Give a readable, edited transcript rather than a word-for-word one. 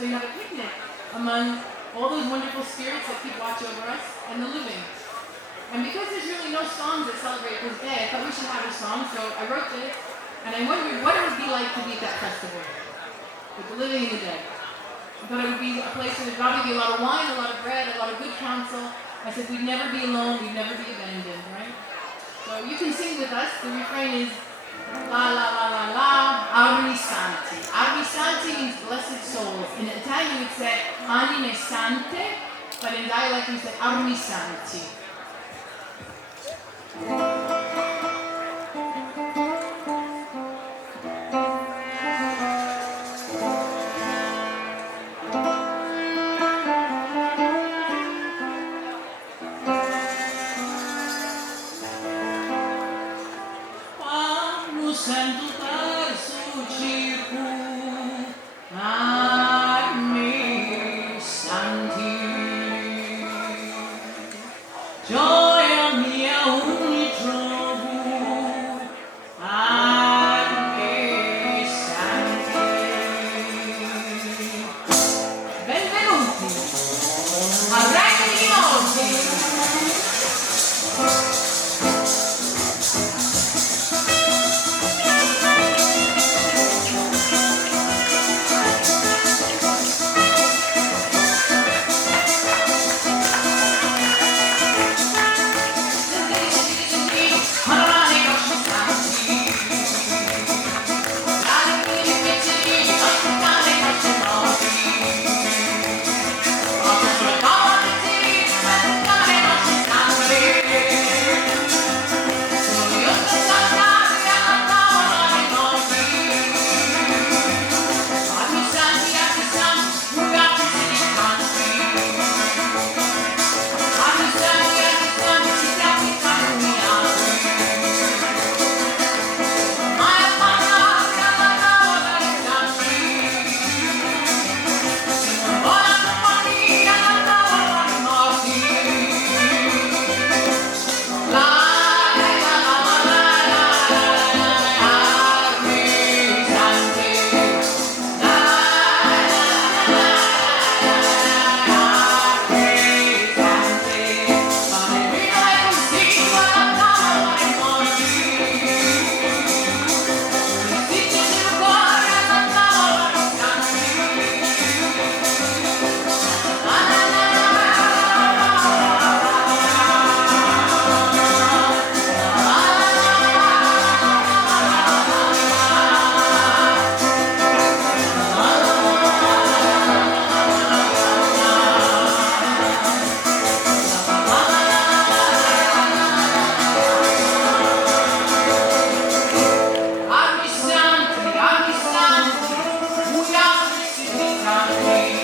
So you have a picnic among all those wonderful spirits that keep watch over us and the living. And because there's really no songs that celebrate this day, I thought we should have a song, so I wrote this, and I wondered what it would be like to be at that festival with the living and the dead. I thought it would be a place where there'd probably be a lot of wine, a lot of bread, a lot of good counsel. I said we'd never be alone, we'd never be abandoned, right? So you can sing with us. The refrain is la la la la la, Armi Santi. Armi Santi means blessed souls. In Italian you would say anime sante, but in dialect you say Armi Santi. Sento terzo circo, armi santi, gioia mia ogni trovo, armi santi. Benvenuti al Regno di Monti. Armi santi, we are the city.